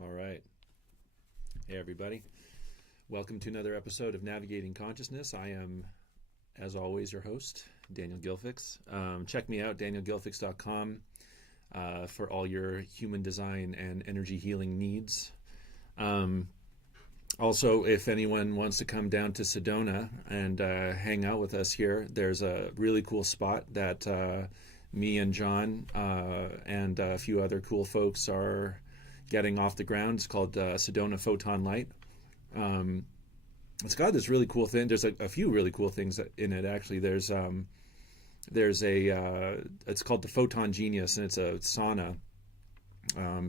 All right. Hey, everybody. Welcome to another episode of Navigating Consciousness. I am, as always, your host, Daniel Gilfix. Check me out, danielgilfix.com, for all your human design and energy healing needs. Also, if anyone wants to come down to Sedona and hang out with us here, there's a really cool spot that me and John and a few other cool folks are getting off the ground. It's called Sedona Photon Light. It's got this really cool thing. There's a few really cool things in it, actually. There's it's called the Photon Genius, and it's a sauna.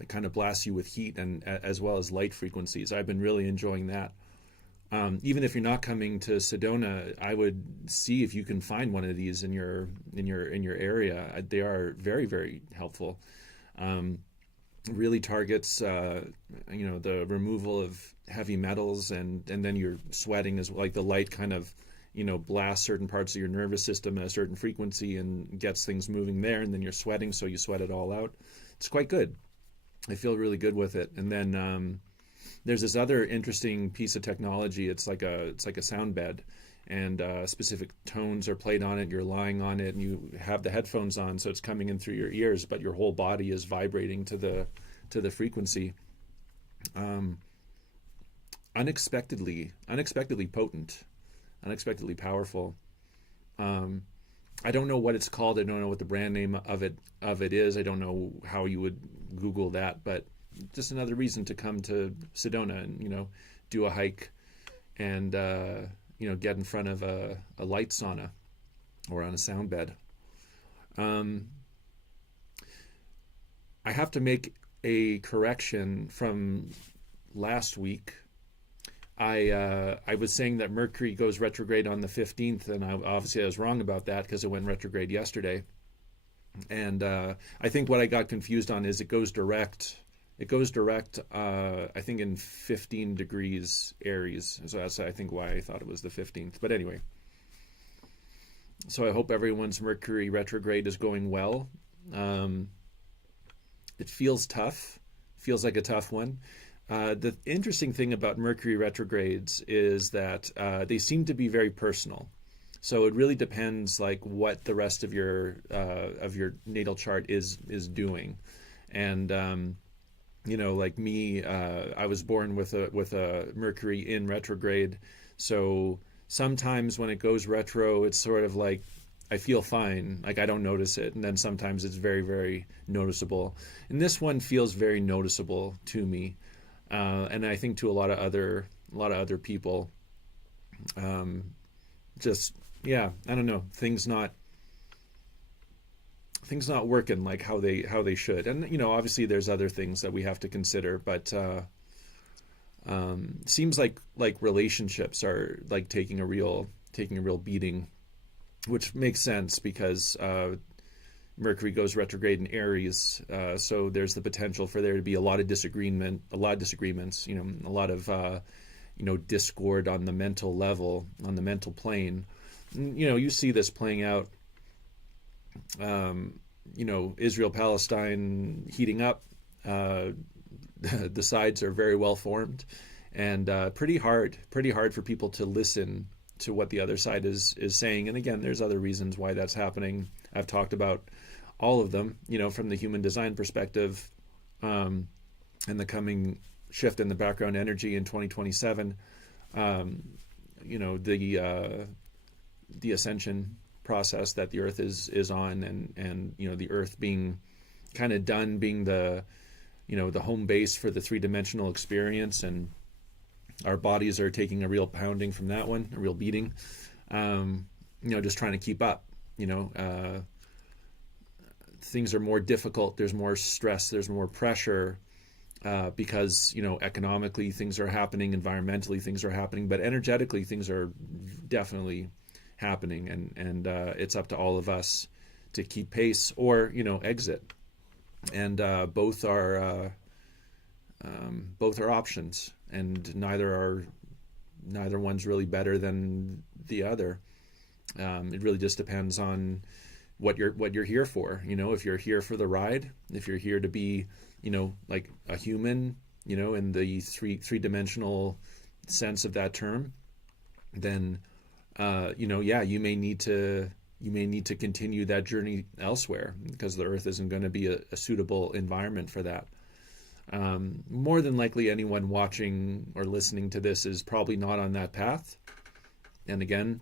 It kind of blasts you with heat and as well as light frequencies. I've been really enjoying that. Even if you're not coming to Sedona, I would see if you can find one of these in your area. They are very, very helpful. Really targets the removal of heavy metals, and then you're sweating as like the light kind of blasts certain parts of your nervous system at a certain frequency and gets things moving there, and then you're sweating, so you sweat it all out. It's quite good. I feel really good with it. And then there's this other interesting piece of technology. It's like a sound bed, and specific tones are played on it. You're lying on it, and you have the headphones on, so it's coming in through your ears, but your whole body is vibrating to the frequency. Unexpectedly potent, unexpectedly powerful. I don't know what it's called. I don't know what the brand name of it is. I don't know how you would Google that, but just another reason to come to Sedona and do a hike and get in front of a light sauna or on a sound bed. I have to make a correction from last week. I was saying that Mercury goes retrograde on the 15th, and I was wrong about that because it went retrograde yesterday. And I think what I got confused on is it goes direct. It goes direct, I think, in 15 degrees Aries. So that's, I think, why I thought it was the 15th. But anyway, so I hope everyone's Mercury retrograde is going well. It feels tough. Feels like a tough one. The interesting thing about Mercury retrogrades is that they seem to be very personal. So it really depends, like, what the rest of your natal chart is doing. And like me, I was born with a Mercury in retrograde. So sometimes when it goes retro, it's sort of like I feel fine, like I don't notice it, and then sometimes it's very, very noticeable. And this one feels very noticeable to me. And I think to a lot of other people, I don't know, things not working like how they should. And obviously there's other things that we have to consider, but seems like relationships are like taking a real beating, which makes sense because Mercury goes retrograde in Aries, so there's the potential for there to be a lot of disagreements, a lot of discord on the mental level, on the mental plane. You see this playing out. Israel-Palestine heating up. The sides are very well formed, and pretty hard for people to listen to what the other side is saying. And again, there's other reasons why that's happening. I've talked about all of them, from the human design perspective, and the coming shift in the background energy in 2027, the ascension process that the Earth is on, and the Earth being kind of done being the home base for the three-dimensional experience, and our bodies are taking a real pounding from that one, a real beating, just trying to keep up. Things are more difficult, there's more stress, there's more pressure, because economically things are happening, environmentally things are happening, but energetically things are definitely happening, and it's up to all of us to keep pace or exit. And both are options, and neither one's really better than the other. It really just depends on what you're here for. If you're here for the ride, if you're here to be like a human in the three-dimensional sense of that term, then yeah, you may need to continue that journey elsewhere, because the earth isn't going to be a suitable environment for that. More than likely, anyone watching or listening to this is probably not on that path. And again,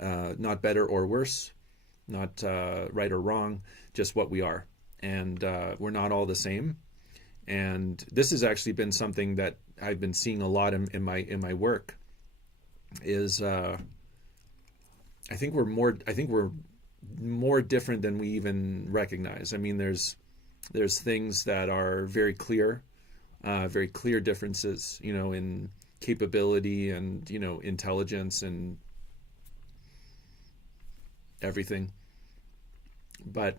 not better or worse, not right or wrong, just what we are. And we're not all the same. And this has actually been something that I've been seeing a lot in my work. Is I think we're more different than we even recognize. I mean, there's things that are very clear differences, in capability and, intelligence and everything. But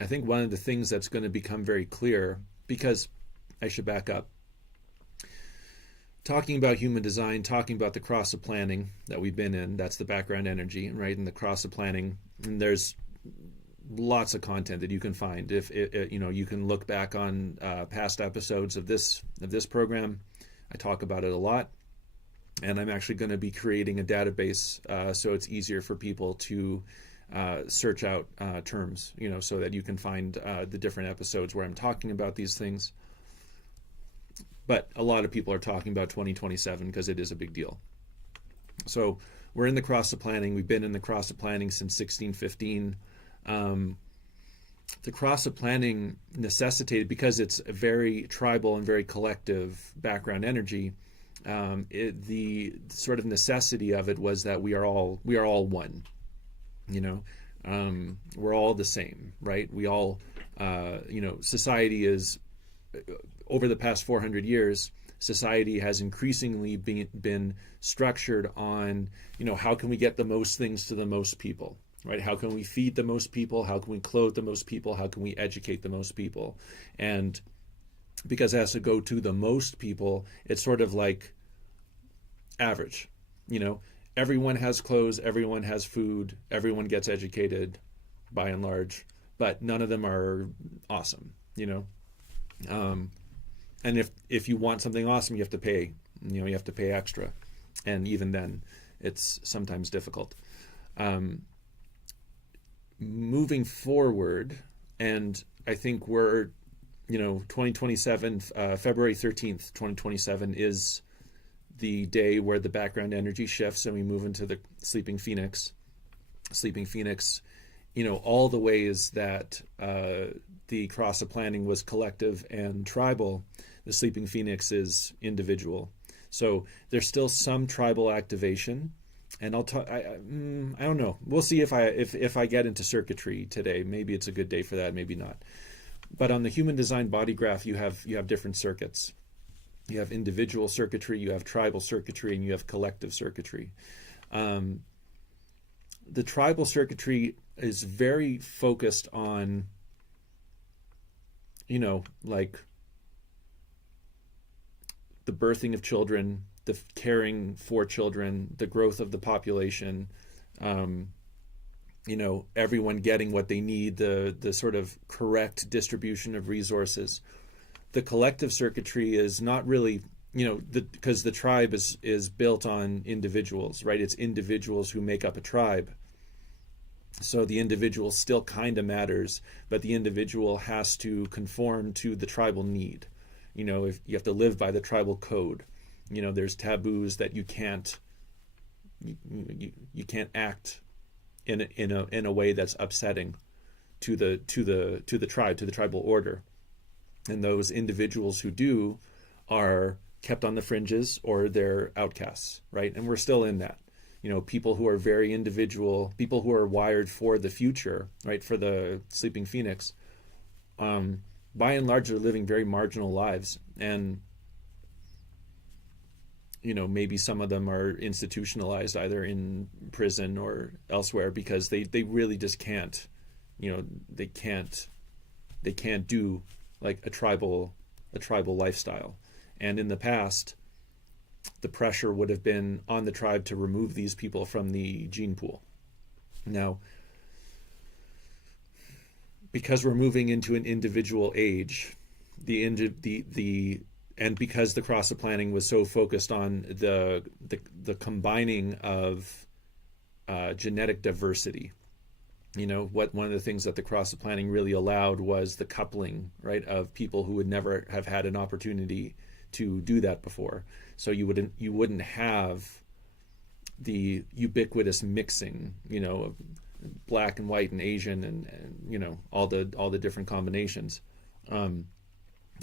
I think one of the things that's going to become very clear, because I should back up, talking about human design, talking about the cross of planning that we've been in, that's the background energy, right? And the cross of planning, and there's lots of content that you can find. If you can look back on past episodes of this program. I talk about it a lot, and I'm actually going to be creating a database so it's easier for people to search out terms, so that you can find the different episodes where I'm talking about these things. But a lot of people are talking about 2027 because it is a big deal. So we're in the cross of planning. We've been in the cross of planning since 1615. The cross of planning necessitated, because it's a very tribal and very collective background energy, the sort of necessity of it was that we are all one. We're all the same, right? We all, society is, over the past 400 years, society has increasingly been structured on, how can we get the most things to the most people, right? How can we feed the most people? How can we clothe the most people? How can we educate the most people? And because it has to go to the most people, it's sort of like average, everyone has clothes, everyone has food, everyone gets educated by and large, but none of them are awesome, and if you want something awesome, you have to pay, you have to pay extra. And even then, it's sometimes difficult. Moving forward, and I think we're, 2027, February 13th, 2027 is the day where the background energy shifts and we move into the sleeping phoenix. Sleeping phoenix, all the ways that the cross of planning was collective and tribal, the sleeping phoenix is individual. So there's still some tribal activation, and I'll talk. I don't know. We'll see if I get into circuitry today. Maybe it's a good day for that. Maybe not. But on the human design body graph, you have different circuits. You have individual circuitry, you have tribal circuitry, and you have collective circuitry. The tribal circuitry is very focused on, like the birthing of children, the caring for children, the growth of the population, everyone getting what they need, the sort of correct distribution of resources. The collective circuitry is not really, because the tribe is built on individuals, right? It's individuals who make up a tribe. So the individual still kind of matters, but the individual has to conform to the tribal need. If you have to live by the tribal code, there's taboos that you can't act in a way that's upsetting to the tribe, to the tribal order. And those individuals who do are kept on the fringes, or they're outcasts, right? And we're still in that. People who are very individual, people who are wired for the future, right, for the sleeping phoenix, by and large are living very marginal lives. And, maybe some of them are institutionalized either in prison or elsewhere because they really just can't, they can't do like a tribal lifestyle. And in the past, the pressure would have been on the tribe to remove these people from the gene pool. Now, because we're moving into an individual age, the and because the cross of planning was so focused on the combining of genetic diversity, one of the things that the cross of planning really allowed was the coupling, right, of people who would never have had an opportunity to do that before. So you wouldn't have the ubiquitous mixing, of black and white and Asian and all the different combinations.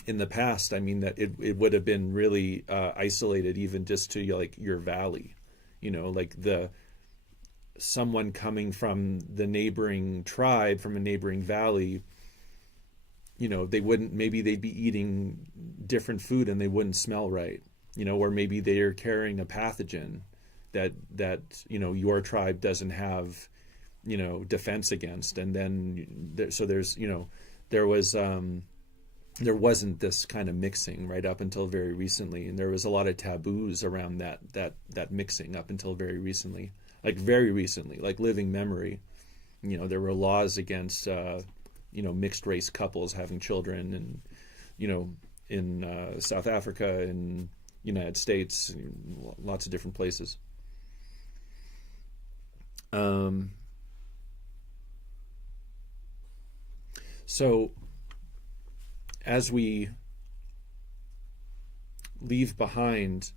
In the past, I mean, that it would have been really isolated, even just to like your valley, like someone coming from the neighboring tribe, from a neighboring valley, they'd be eating different food and they wouldn't smell right, or maybe they are carrying a pathogen that your tribe doesn't have, defense against. And then there wasn't this kind of mixing right up until very recently, and there was a lot of taboos around that mixing up until very recently, like living memory. There were laws against mixed race couples having children, and in South Africa and United States, lots of different places. So as we leave behind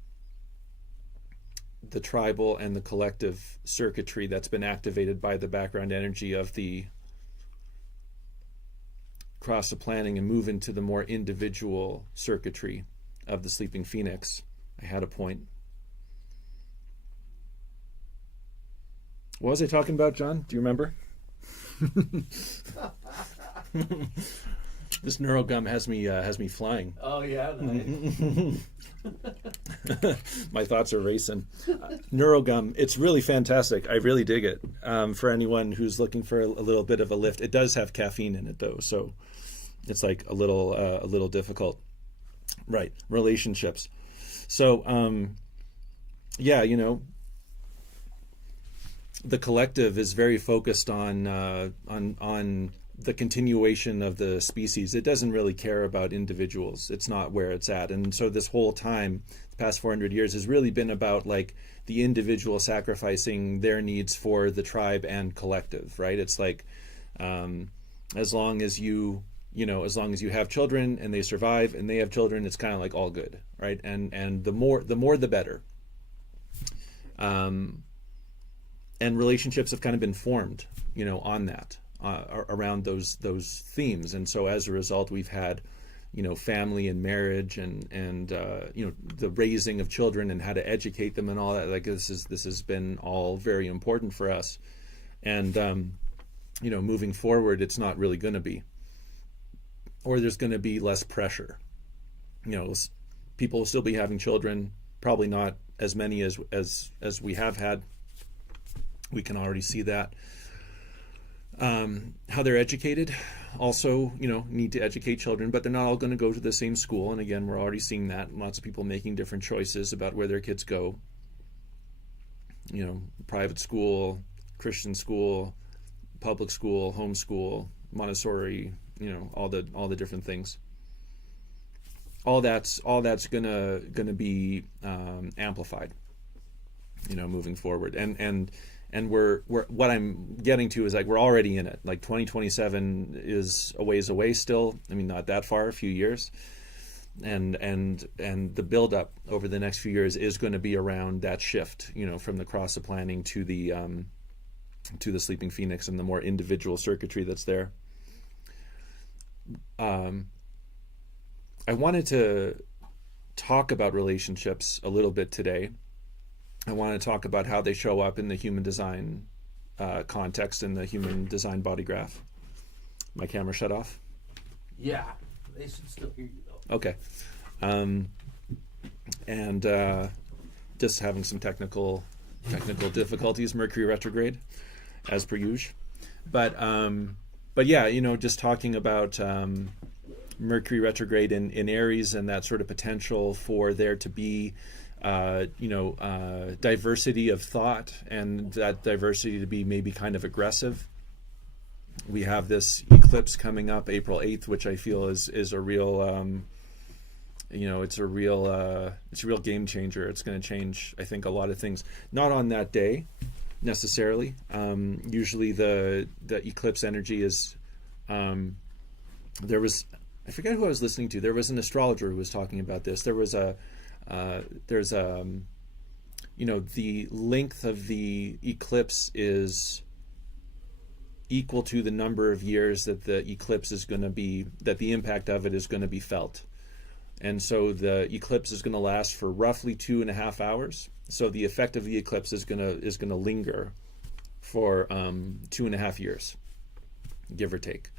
the tribal and the collective circuitry that's been activated by the background energy of the cross of planning and move into the more individual circuitry of the sleeping phoenix, I had a point. What was I talking about, John? Do you remember? This neurogum has me flying. Oh yeah, nice. My thoughts are racing. Neurogum, it's really fantastic. I really dig it. For anyone who's looking for a little bit of a lift, it does have caffeine in it though, so it's like a little difficult. Right, relationships. So, the collective is very focused on the continuation of the species. It doesn't really care about individuals. It's not where it's at. And so this whole time, the past 400 years, has really been about like the individual sacrificing their needs for the tribe and collective, right? It's like as long as you have children and they survive and they have children, it's kind of like all good, right? And the more the better. And relationships have kind of been formed, on that. Around those themes, and so as a result, we've had, family and marriage and the raising of children and how to educate them and all that. Like this has been all very important for us, and moving forward, it's not really going to be, or there's going to be less pressure. People will still be having children, probably not as many as we have had. We can already see that. How they're educated, also, need to educate children, but they're not all going to go to the same school. And again, we're already seeing that. Lots of people making different choices about where their kids go. Private school, Christian school, public school, homeschool, Montessori, all the different things. All that's gonna be amplified, moving forward. And we're what I'm getting to is like we're already in it. Like 2027 is a ways away still. I mean, not that far, a few years. And the build up over the next few years is going to be around that shift, from the cross of planning to the sleeping phoenix and the more individual circuitry that's there. I wanted to talk about relationships a little bit today. I want to talk about how they show up in the human design context in the human design body graph. My camera shut off? Yeah, they should still hear you though. Okay. And just having some technical difficulties, Mercury retrograde, as per usual. But yeah, just talking about Mercury retrograde in Aries and that sort of potential for there to be diversity of thought, and that diversity to be maybe kind of aggressive. we have this eclipse coming up April 8th, which I feel is a real it's a real game changer. It's going to change, I think, a lot of things. Not on that day necessarily. Usually the eclipse energy is there was, I forget who I was listening to. There was an astrologer who was talking about this. There's the length of the eclipse is equal to the number of years that the eclipse is going to be, that the impact of it is going to be felt. And so the eclipse is going to last for roughly 2.5 hours. So the effect of the eclipse is going to linger for 2.5 years, give or take.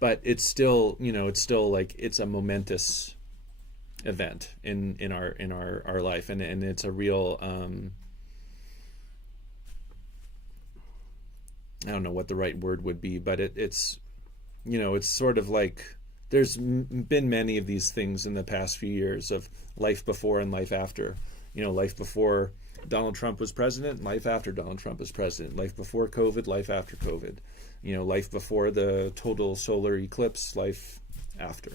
But it's still, like, it's a momentous event in our life, and it's a real I don't know what the right word would be, but it's sort of like, there's been many of these things in the past few years of life before and life after. Life before Donald Trump was president, life after Donald Trump was president, life before COVID, life after COVID, life before the total solar eclipse, life after.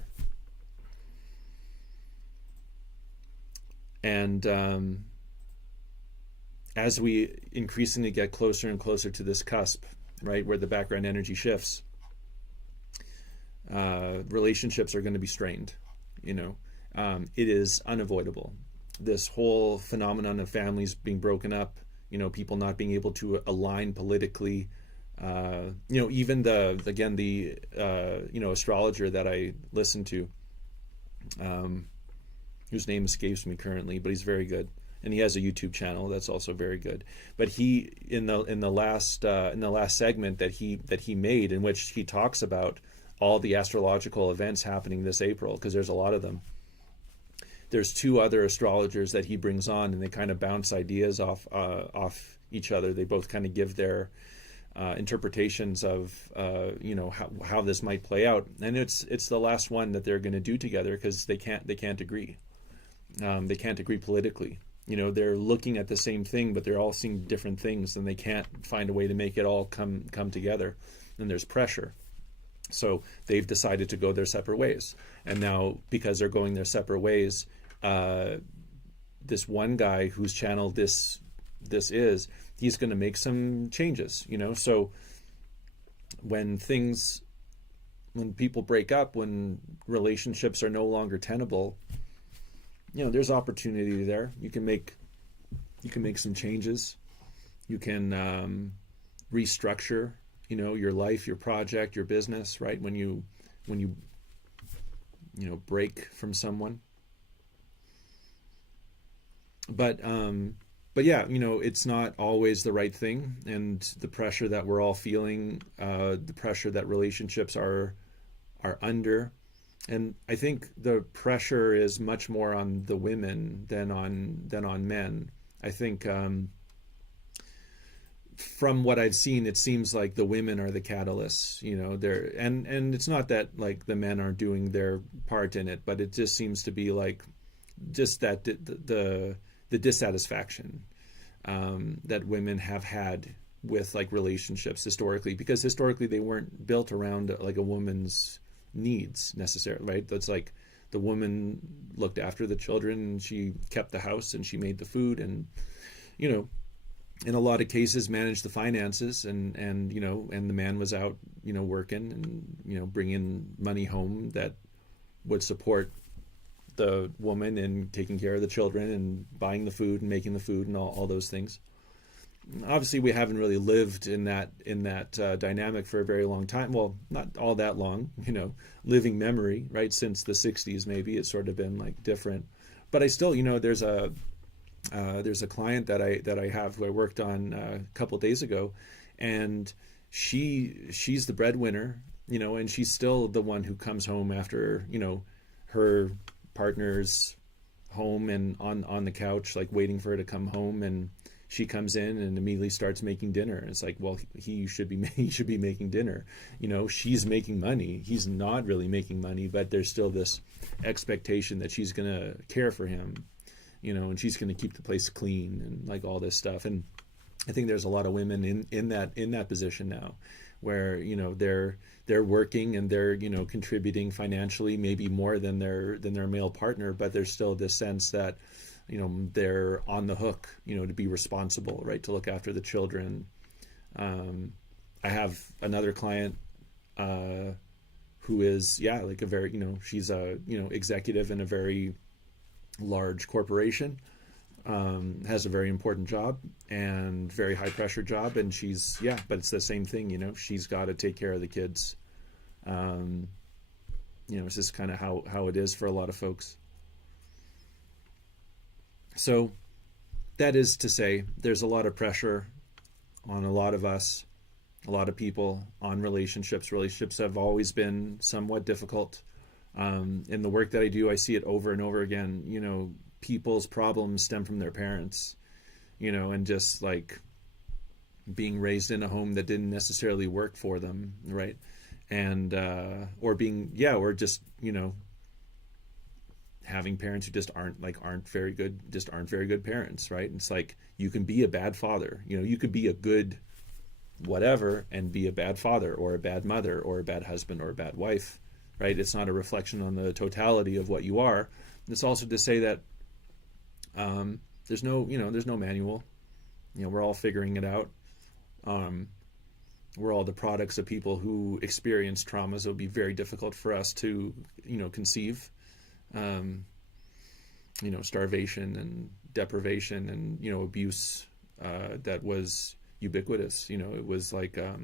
And as we increasingly get closer and closer to this cusp, right, where the background energy shifts, relationships are going to be strained. It is unavoidable. This whole phenomenon of families being broken up, people not being able to align politically, even the astrologer that I listened to, whose name escapes me currently, but he's very good, and he has a YouTube channel that's also very good. But he, in the last segment that he made, in which he talks about all the astrological events happening this April, because there's a lot of them. There's 2 other astrologers that he brings on, and they kind of bounce ideas off each other. They both kind of give their interpretations of how this might play out, and it's the last one that they're going to do together, because they can't agree. They can't agree politically. They're looking at the same thing, but they're all seeing different things, and they can't find a way to make it all come together. And there's pressure. So they've decided to go their separate ways. And now, because they're going their separate ways, this one guy whose channel this is, he's going to make some changes. So when people break up, when relationships are no longer tenable, there's opportunity there. You can make some changes. You can restructure, your life, your project, your business, right? When you break from someone. But yeah, it's not always the right thing, and the pressure that we're all feeling, the pressure that relationships are under. And I think the pressure is much more on the women than on men. I think from what I've seen, it seems like the women are the catalysts. And it's not that like the men aren't doing their part in it, but it just seems to be like just that the dissatisfaction that women have had with like relationships historically, because historically they weren't built around like a woman's needs necessarily, right? That's like the woman looked after the children, and she kept the house, and she made the food, and in a lot of cases managed the finances, and the man was out working and bringing money home that would support the woman and taking care of the children and buying the food and making the food and all those things. Obviously, we haven't really lived in that dynamic for a very long time. Well, not all that long, living memory, right? Since the 60s, maybe it's sort of been like different. But I still, there's a client that I have who I worked on a couple days ago, and she's the breadwinner, and she's still the one who comes home after her partner's home and on the couch, like waiting for her to come home, and she comes in and immediately starts making dinner. And it's like, well, he should be making dinner. She's making money. He's not really making money, but there's still this expectation that she's going to care for him, and she's going to keep the place clean and like all this stuff. And I think there's a lot of women in that position now, where, they're working and they're, contributing financially, maybe more than their male partner, but there's still this sense that, they're on the hook, to be responsible, right, to look after the children. I have another client who is, like a very, she's a, executive in a very large corporation, has a very important job and very high pressure job. And she's, but it's the same thing, she's got to take care of the kids. It's just kind of how it is for a lot of folks. So that is to say, there's a lot of pressure on a lot of us, a lot of people, on relationships. Relationships have always been somewhat difficult. In the work that I do, I see it over and over again. People's problems stem from their parents, and just like being raised in a home that didn't necessarily work for them, right? And or just having parents who just aren't very good parents, right? And it's like, you can be a bad father, you could be a good whatever and be a bad father or a bad mother or a bad husband or a bad wife, right? It's not a reflection on the totality of what you are. It's also to say that there's no manual. We're all figuring it out. We're all the products of people who experience traumas. It would be very difficult for us to, conceive, starvation and deprivation and, abuse that was ubiquitous. It was like, at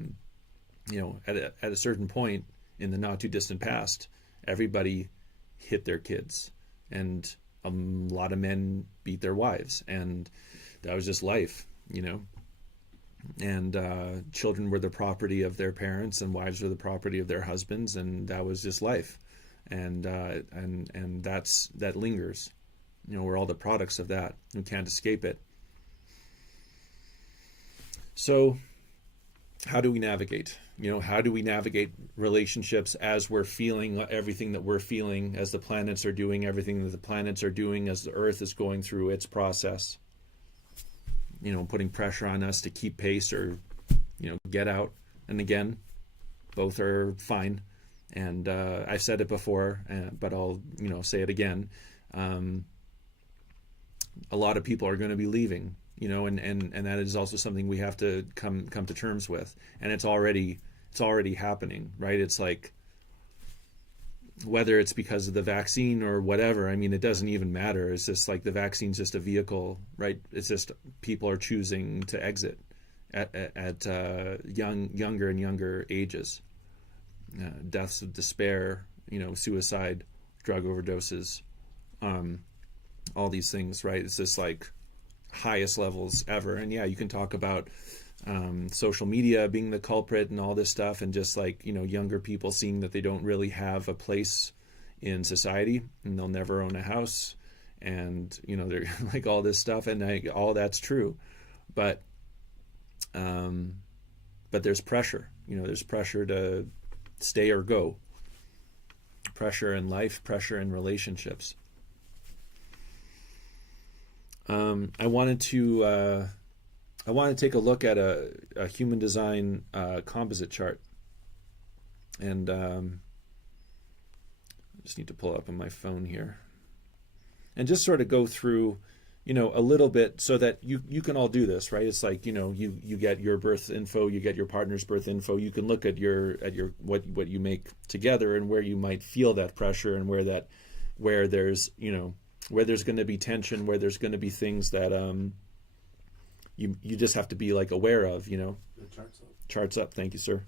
a certain point in the not too distant past, everybody hit their kids, and a lot of men beat their wives, and that was just life, and children were the property of their parents, and wives were the property of their husbands, and that was just life. And that lingers. We're all the products of that. We can't escape it. So how do we navigate? How do we navigate relationships as we're feeling everything that we're feeling, as the planets are doing everything that the planets are doing, as the Earth is going through its process? Putting pressure on us to keep pace or, get out. And again, both are fine. And I've said it before, but I'll, say it again. A lot of people are going to be leaving, and that is also something we have to come to terms with. And it's already happening, right? It's like, whether it's because of the vaccine or whatever, it doesn't even matter. It's just like the vaccine's just a vehicle, right? It's just people are choosing to exit at younger and younger ages. Deaths of despair, suicide, drug overdoses, all these things, right? It's just like highest levels ever. And you can talk about social media being the culprit and all this stuff, and just like, younger people seeing that they don't really have a place in society and they'll never own a house, and they're like all this stuff, and all that's true, but there's pressure. There's pressure to stay or go, pressure in life, pressure in relationships. I wanted to take a look at a human design composite chart, and I just need to pull it up on my phone here, and just sort of go through, a little bit, so that you can all do this, right? It's like, you get your birth info, you get your partner's birth info, you can look at your what you make together, and where you might feel that pressure, and where there's where there's going to be tension, where there's going to be things that you just have to be like aware of, The chart's up. Thank you, sir.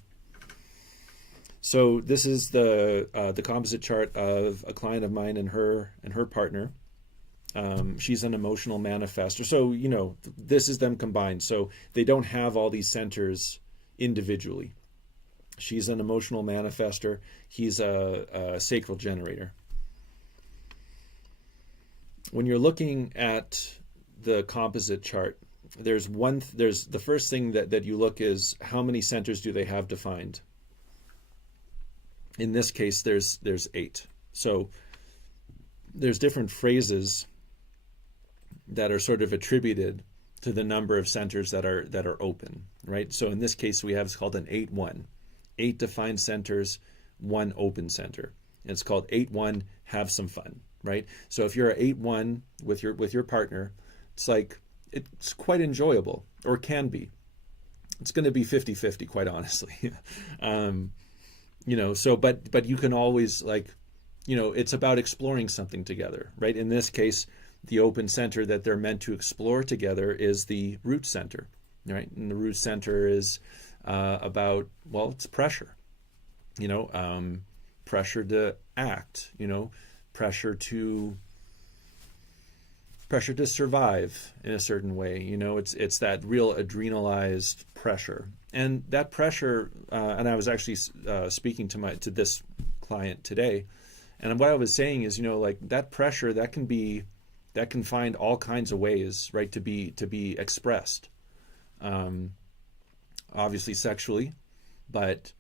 So this is the composite chart of a client of mine and her partner. She's an emotional manifestor. So, this is them combined. So they don't have all these centers individually. She's an emotional manifestor. He's a sacral generator. When you're looking at the composite chart, there's the first thing that you look is, how many centers do they have defined? In this case, there's 8. So there's different phrases that are sort of attributed to the number of centers that are open, right? So in this case, we have, it's called an 8-1. 8 defined centers, 1 open center. And it's called 8-1, have some fun, right? So if you're an 8-1 with your partner, it's like, it's quite enjoyable, or can be. It's going to be 50-50, quite honestly. So, but you can always, like, it's about exploring something together, right? In this case, the open center that they're meant to explore together is the root center, right? And the root center is about, well, it's pressure, pressure to act, pressure to survive in a certain way. It's that real adrenalized pressure, and that pressure. And I was actually speaking to this client today, and what I was saying is, like, that pressure that can find all kinds of ways, right, to be expressed. Obviously sexually, but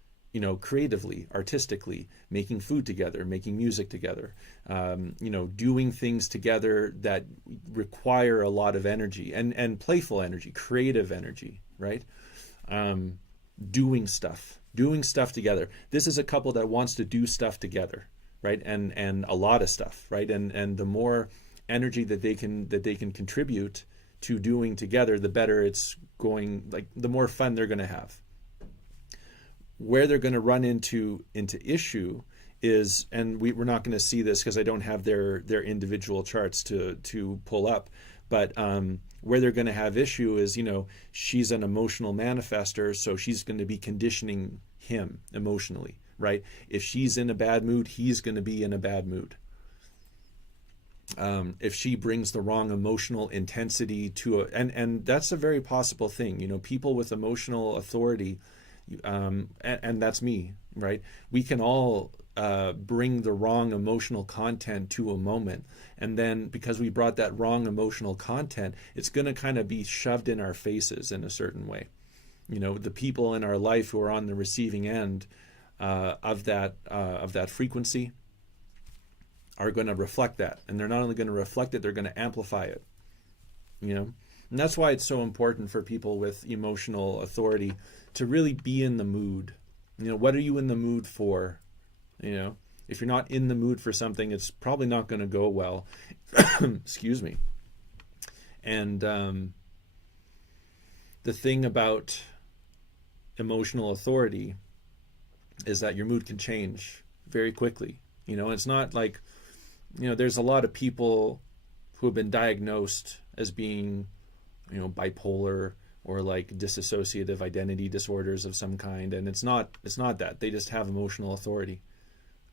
creatively, artistically, making food together, making music together, doing things together that require a lot of energy and playful energy, creative energy, right? Doing stuff together. This is a couple that wants to do stuff together, right? And a lot of stuff, right? And the more energy that they can contribute to doing together, the better it's going, like, the more fun they're going to have. Where they're going to run into issue is, and we're not going to see this because I don't have their individual charts to pull up, but where they're going to have issue is, she's an emotional manifester, so she's going to be conditioning him emotionally, right? If she's in a bad mood, he's going to be in a bad mood. If she brings the wrong emotional intensity and that's a very possible thing. People with emotional authority, and that's me, right? We can all bring the wrong emotional content to a moment, and then because we brought that wrong emotional content, it's going to kind of be shoved in our faces in a certain way. The people in our life who are on the receiving end of that frequency are going to reflect that, and they're not only going to reflect it, they're going to amplify it. And that's why it's so important for people with emotional authority to really be in the mood. What are you in the mood for? If you're not in the mood for something, it's probably not going to go well. Excuse me. And the thing about emotional authority is that your mood can change very quickly. It's not like, there's a lot of people who have been diagnosed as being, bipolar or like dissociative identity disorders of some kind, and it's not that. They just have emotional authority,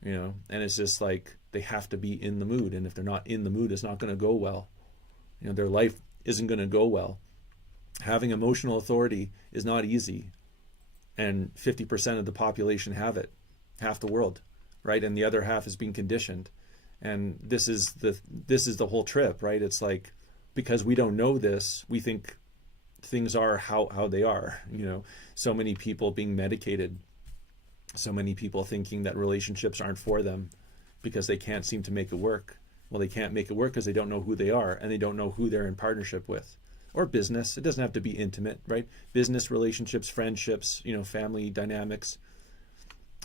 and it's just like they have to be in the mood, and if they're not in the mood, it's not going to go well. Their life isn't going to go well. Having emotional authority is not easy, and 50% of the population have it, half the world, right? And the other half is being conditioned. And this is the whole trip, right? It's like, because we don't know this, we think things are how they are. So many people being medicated, so many people thinking that relationships aren't for them because they can't seem to make it work. Well, they can't make it work because they don't know who they are, and they don't know who they're in partnership with. Or business. It doesn't have to be intimate, right? Business relationships, friendships, family dynamics.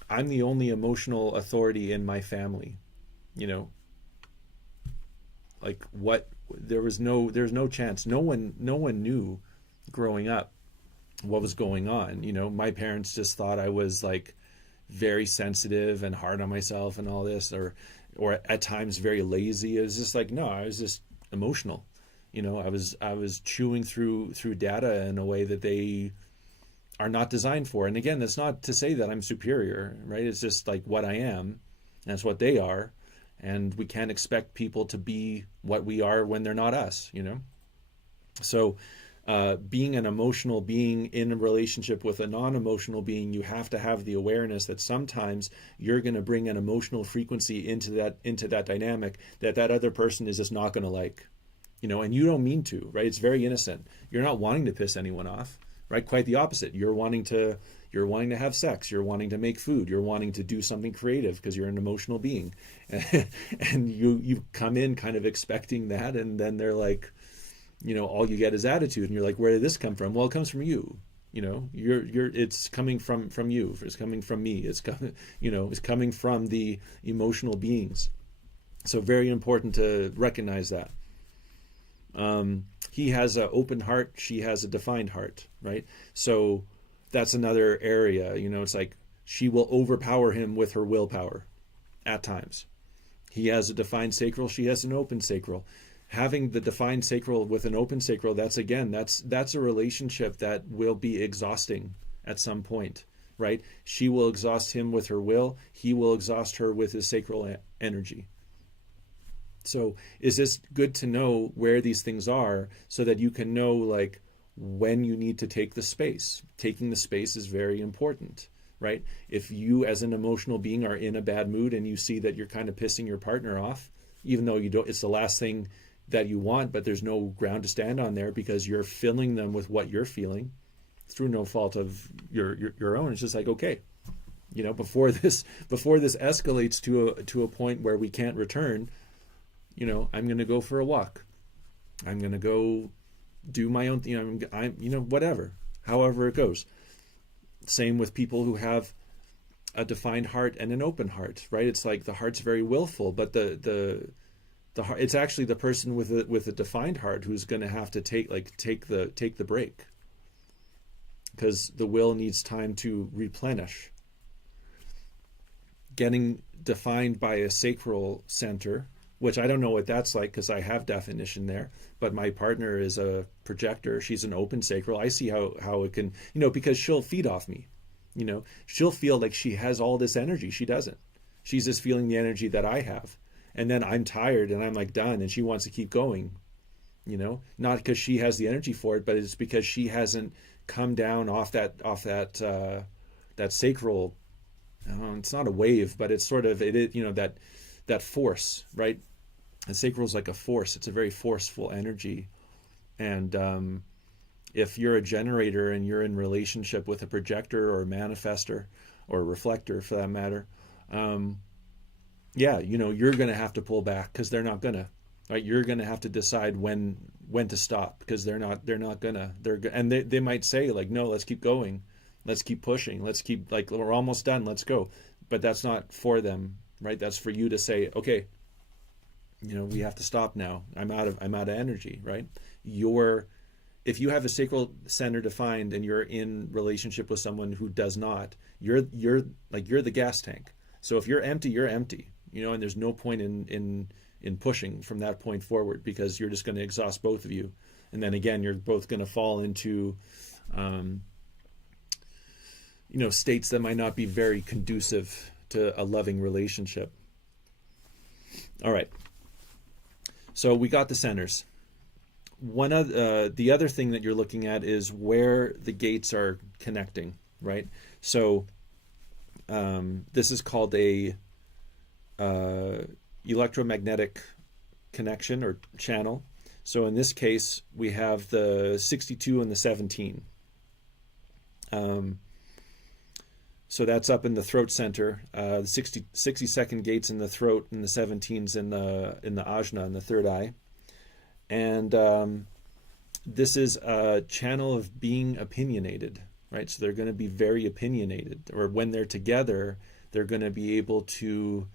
I'm the only emotional authority in my family. Like, what? There's no chance. No one knew growing up what was going on. My parents just thought I was like very sensitive and hard on myself and all this, or at times very lazy. It was just like, no, I was just emotional. I was chewing through data in a way that they are not designed for. And again, that's not to say that I'm superior, right? It's just like what I am, and that's what they are. And we can't expect people to be what we are when they're not us, So being an emotional being in a relationship with a non-emotional being, you have to have the awareness that sometimes you're going to bring an emotional frequency into that dynamic that other person is just not going to like. And you don't mean to, right? It's very innocent. You're not wanting to piss anyone off, right? Quite the opposite. You're wanting to have sex. You're wanting to make food. You're wanting to do something creative because you're an emotional being. And you come in kind of expecting that, and then they're like, all you get is attitude. And you're like, where did this come from? Well, it comes from you, it's coming from you, it's coming from me, it's coming, it's coming from the emotional beings. So very important to recognize that. He has an open heart, she has a defined heart, right? So that's another area, it's like she will overpower him with her willpower at times. He has a defined sacral, she has an open sacral. Having the defined sacral with an open sacral, that's a relationship that will be exhausting at some point, right? She will exhaust him with her will, he will exhaust her with his sacral energy. So is this good to know where these things are so that you can know like when you need to take the space? Taking the space is very important, right? If you as an emotional being are in a bad mood and you see that you're kind of pissing your partner off, even though it's the last thing that you want, but there's no ground to stand on there because you're filling them with what you're feeling through no fault of your own. It's just like, okay, before this escalates to a point where we can't return, I'm going to go for a walk. I'm going to go do my own, whatever, however it goes. Same with people who have a defined heart and an open heart, right? It's like the heart's very willful, but the heart, it's actually the person with a defined heart who's going to have to take the break, because the will needs time to replenish. Getting defined by a sacral center, which I don't know what that's like because I have definition there, but my partner is a projector. She's an open sacral. I see how it can, because she'll feed off me. She'll feel like she has all this energy. She doesn't. She's just feeling the energy that I have. And then I'm tired and I'm like done and she wants to keep going, not because she has the energy for it, but it's because she hasn't come down off that sacral. It's not a wave, but it's sort of, that force, right? The sacral is like a force. It's a very forceful energy. And if you're a generator and you're in relationship with a projector or a manifester or a reflector for that matter, you're going to have to pull back because they're not going to, right? You're going to have to decide when to stop because they're not going to, and they might say like, no, let's keep going. Let's keep pushing. Let's keep, like, we're almost done. Let's go. But that's not for them, right? That's for you to say, okay, we have to stop now. I'm out of energy, right? If you have a sacral center defined and you're in relationship with someone who does not, you're the gas tank. So if you're empty, you're empty, and there's no point in pushing from that point forward because you're just going to exhaust both of you. And then again, you're both going to fall into, states that might not be very conducive to a loving relationship. All right. So we got the centers. One of the other thing that you're looking at is where the gates are connecting, right? So this is called a electromagnetic connection or channel. So in this case, we have the 62 and the 17. So that's up in the throat center. The 62nd gates in the throat, and the 17's in the ajna, in the third eye. And this is a channel of being opinionated, right? So they're going to be very opinionated, or when they're together, they're going to be able to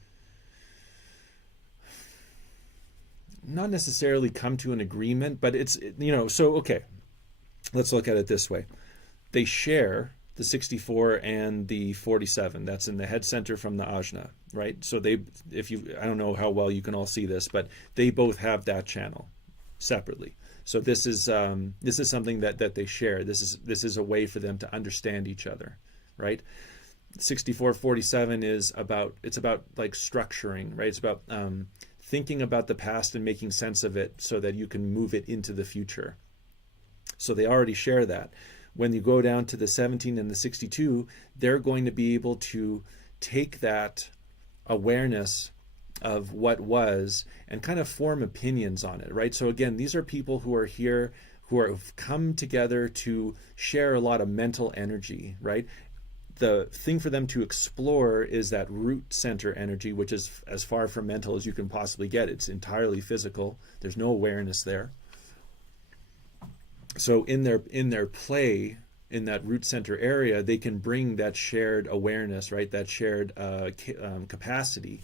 not necessarily come to an agreement, but it's, so, okay, let's look at it this way. They share the 64 and the 47. That's in the head center from the ajna, right? So I don't know how well you can all see this, but they both have that channel separately. So this is something that they share. This is a way for them to understand each other, right? 64-47 is about like structuring, right? It's about thinking about the past and making sense of it so that you can move it into the future. So they already share that. When you go down to the 17 and the 62, they're going to be able to take that awareness of what was and kind of form opinions on it, right? So again, these are people who are here, who have come together to share a lot of mental energy, right? The thing for them to explore is that root center energy, which is as far from mental as you can possibly get. It's entirely physical. There's no awareness there. So in their play, in that root center area, they can bring that shared awareness, right? That shared capacity,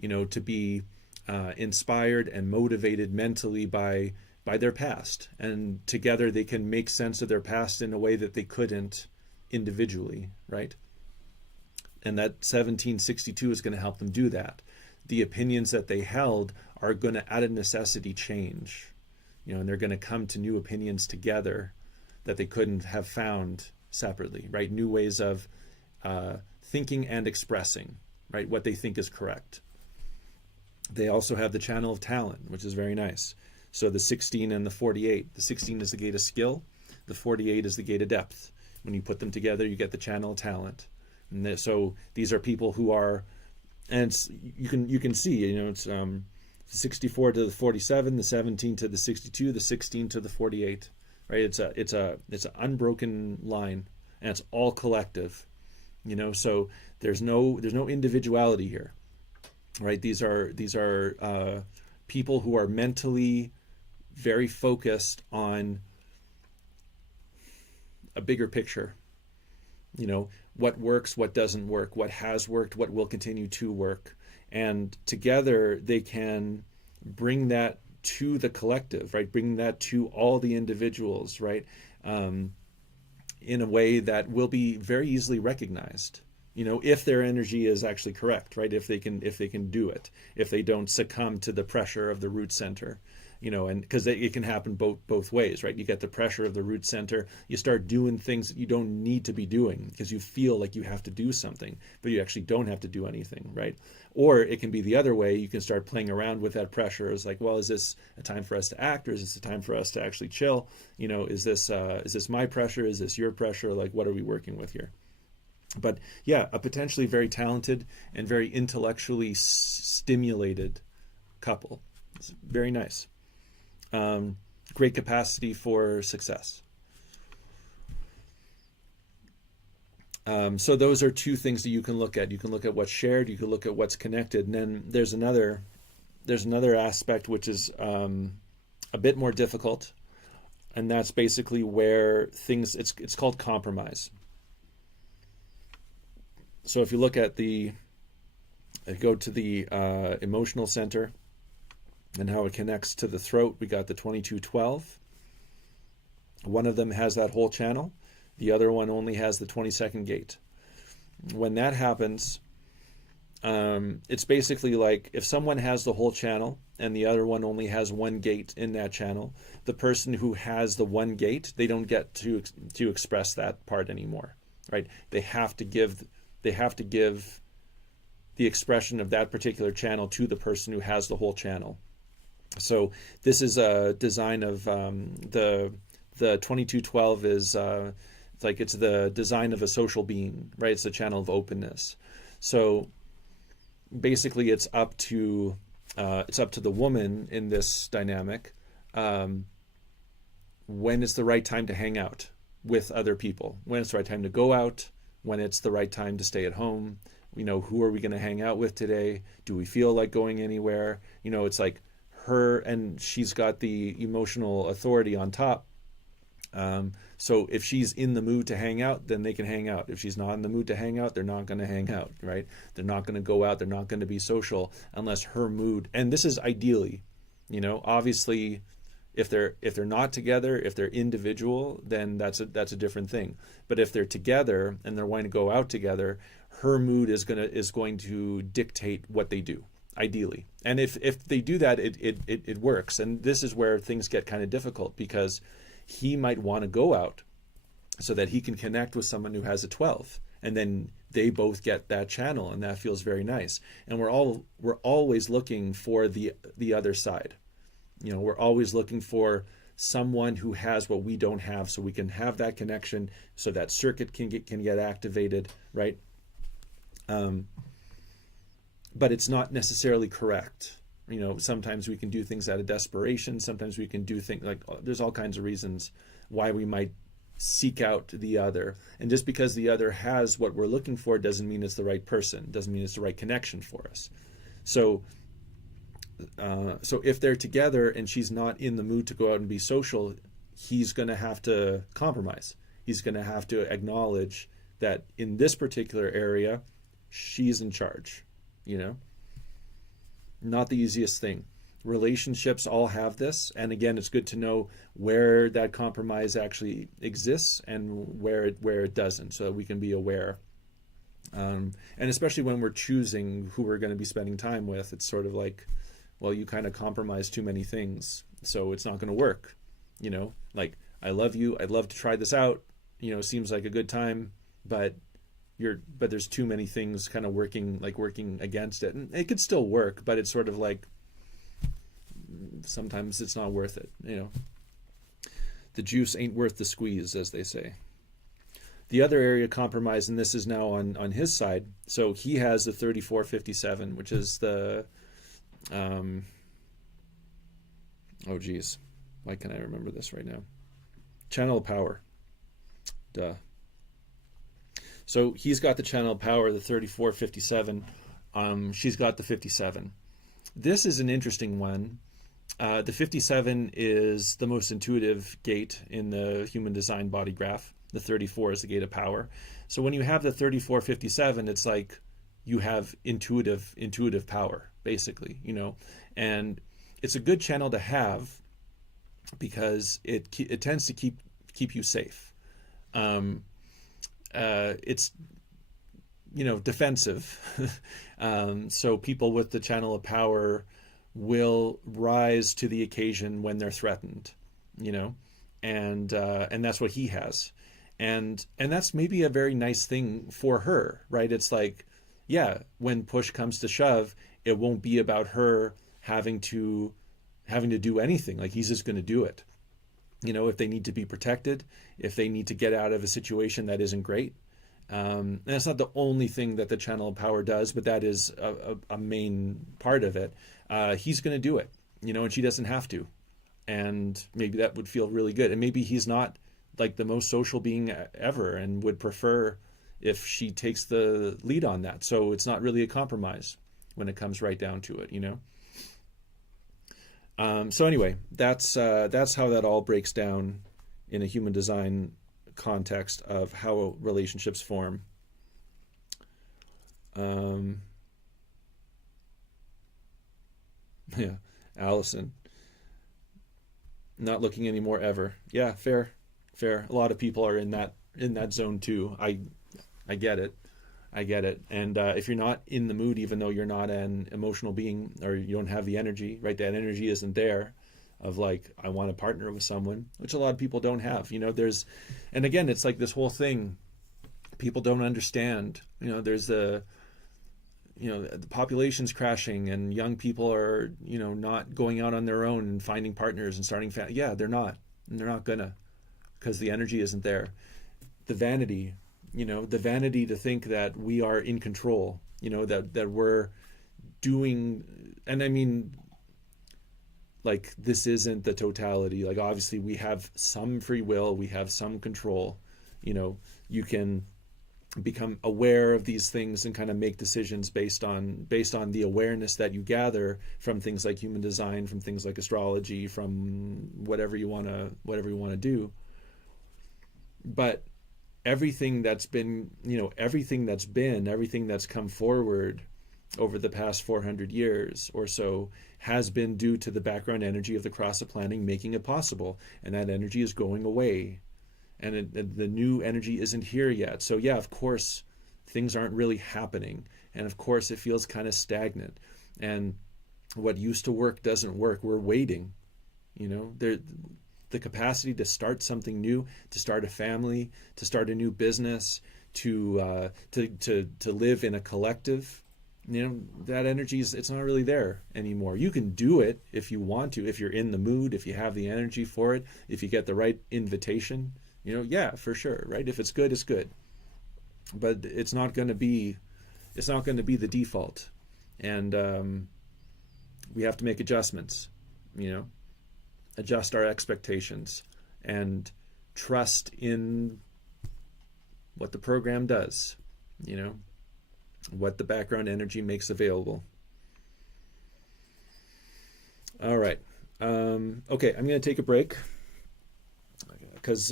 to be inspired and motivated mentally by their past, and together they can make sense of their past in a way that they couldn't individually, right? And that 1762 is going to help them do that. The opinions that they held are going to, out of necessity, change, and they're going to come to new opinions together that they couldn't have found separately, right? New ways of thinking and expressing, right, what they think is correct. They also have the channel of talent, which is very nice. So the 16 and the 48. The 16 is the gate of skill. The 48 is the gate of depth. When you put them together, you get the channel of talent. And so these are people who are, and you can see, it's 64 to the 47, the 17 to the 62, the 16 to the 48. Right? It's an unbroken line, and it's all collective. So there's no individuality here. Right? These are people who are mentally very focused on a bigger picture. What works, what doesn't work, what has worked, what will continue to work. And together they can bring that to the collective, right? Bring that to all the individuals, right? In a way that will be very easily recognized, if their energy is actually correct, right? If they can do it, if they don't succumb to the pressure of the root center, and because it can happen both ways, right? You get the pressure of the root center, you start doing things that you don't need to be doing because you feel like you have to do something, but you actually don't have to do anything, right? Or it can be the other way. You can start playing around with that pressure. It's like, well, is this a time for us to act, or is this a time for us to actually chill? Is this my pressure? Is this your pressure? Like, what are we working with here? But yeah, a potentially very talented and very intellectually stimulated couple. It's very nice. Great capacity for success. So those are two things that you can look at. You can look at what's shared, you can look at what's connected, and then there's another aspect which is a bit more difficult, and that's basically where things, it's called compromise. So if you look at go to the emotional center and how it connects to the throat, we got the 2212. One of them has that whole channel. The other one only has the 22nd gate. When that happens, it's basically like if someone has the whole channel and the other one only has one gate in that channel, the person who has the one gate, they don't get to express that part anymore, right? They have to give the expression of that particular channel to the person who has the whole channel. So this is a design of the 2212 is it's the design of a social being, right? It's the channel of openness. So basically, it's up to the woman in this dynamic when it's the right time to hang out with other people, when it's the right time to go out, when it's the right time to stay at home. Who are we going to hang out with today? Do we feel like going anywhere? It's like her, and she's got the emotional authority on top. So if she's in the mood to hang out, then they can hang out. If she's not in the mood to hang out, they're not going to hang out, right? They're not going to go out. They're not going to be social unless her mood, and this is ideally, obviously, if they're not together, if they're individual, then that's a different thing. But if they're together and they're wanting to go out together, her mood is going to dictate what they do, ideally. And if they do that, it works. And this is where things get kind of difficult, because he might want to go out so that he can connect with someone who has a 12, and then they both get that channel, and that feels very nice. And we're always looking for the other side. We're always looking for someone who has what we don't have, so we can have that connection, so that circuit can get activated, right? But it's not necessarily correct. Sometimes we can do things out of desperation. Sometimes we can do things like, there's all kinds of reasons why we might seek out the other. And just because the other has what we're looking for doesn't mean it's the right person, doesn't mean it's the right connection for us. So if they're together and she's not in the mood to go out and be social, he's going to have to compromise. he's going to have to acknowledge that in this particular area, she's in charge, you know? Not the easiest thing. Relationships all have this, and again, it's good to know where that compromise actually exists and where it doesn't, so that we can be aware. And especially when we're choosing who we're going to be spending time with, it's sort of like, well, you kind of compromise too many things, so it's not going to work. You know, like, I love you, I'd love to try this out, you know, seems like a good time, but there's too many things kind of working against it, and it could still work, but it's sort of like sometimes it's not worth it, you know. The juice ain't worth the squeeze, as they say. The other area compromise, and this is now on his side, so he has the 3457, which is the oh geez, why can't I remember this right now? Channel of power. Duh. So he's got the channel of power, the 3457. She's got the 57. This is an interesting one. The 57 is the most intuitive gate in the human design body graph. The 34 is the gate of power. So when you have the 3457, it's like you have intuitive power, basically, you know. And it's a good channel to have because it tends to keep you safe. It's, you know, defensive. So people with the channel of power will rise to the occasion when they're threatened, you know, and that's what he has. And that's maybe a very nice thing for her, right? It's like, yeah, when push comes to shove, it won't be about her having to do anything. Like, he's just going to do it. You know, if they need to be protected, if they need to get out of a situation that isn't great. And that's not the only thing that the channel of power does, but that is a main part of it. He's going to do it, you know, and she doesn't have to. And maybe that would feel really good. And maybe he's not like the most social being ever and would prefer if she takes the lead on that. So it's not really a compromise when it comes right down to it, you know. So anyway, that's how that all breaks down in a human design context of how relationships form. Yeah, Allison, not looking anymore ever. Yeah, fair. A lot of people are in that zone too. I get it. And if you're not in the mood, even though you're not an emotional being or you don't have the energy, right? That energy isn't there of like, I want to partner with someone, which a lot of people don't have, you know. And again, it's like this whole thing, people don't understand, you know, there's the population's crashing and young people are, you know, not going out on their own and finding partners and starting yeah, they're not, and they're not gonna, because the energy isn't there. The vanity to think that we are in control, you know, that we're doing, and I mean, like, this isn't the totality. Like, obviously we have some free will, we have some control, you know, you can become aware of these things and kind of make decisions based on the awareness that you gather from things like human design, from things like astrology, from whatever you want to do. But everything that's come forward over the past 400 years or so has been due to the background energy of the cross of planning making it possible, and that energy is going away, and the new energy isn't here yet. So yeah, of course things aren't really happening, and of course it feels kind of stagnant, and what used to work doesn't work. We're waiting, you know. The capacity to start something new, to start a family, to start a new business, to live in a collective, you know, that energy it's not really there anymore. You can do it if you want to, if you're in the mood, if you have the energy for it, if you get the right invitation, you know, yeah, for sure, right? If it's good, it's good. But it's not going to be the default. And we have to make adjustments, you know, adjust our expectations and trust in what the program does, you know, what the background energy makes available. All right. Okay, I'm going to take a break because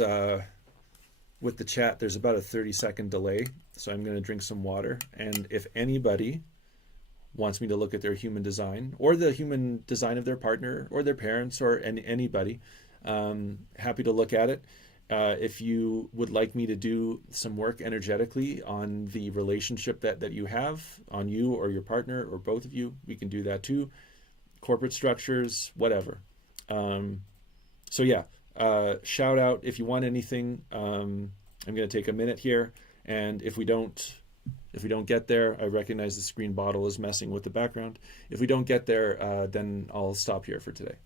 with the chat, there's about a 30-second delay. So I'm going to drink some water. And if anybody wants me to look at their human design or the human design of their partner or their parents or anybody, happy to look at it. If you would like me to do some work energetically on the relationship that you have, on you or your partner or both of you, we can do that too. Corporate structures, whatever. So yeah, shout out if you want anything. I'm going to take a minute here, and if we don't get there, I recognize the screen bottle is messing with the background. If we don't get there, then I'll stop here for today.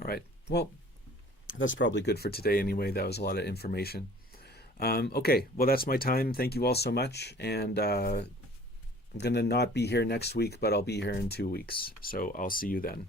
All right. Well, that's probably good for today anyway. That was a lot of information. Okay. Well, that's my time. Thank you all so much. And I'm going to not be here next week, but I'll be here in 2 weeks. So I'll see you then.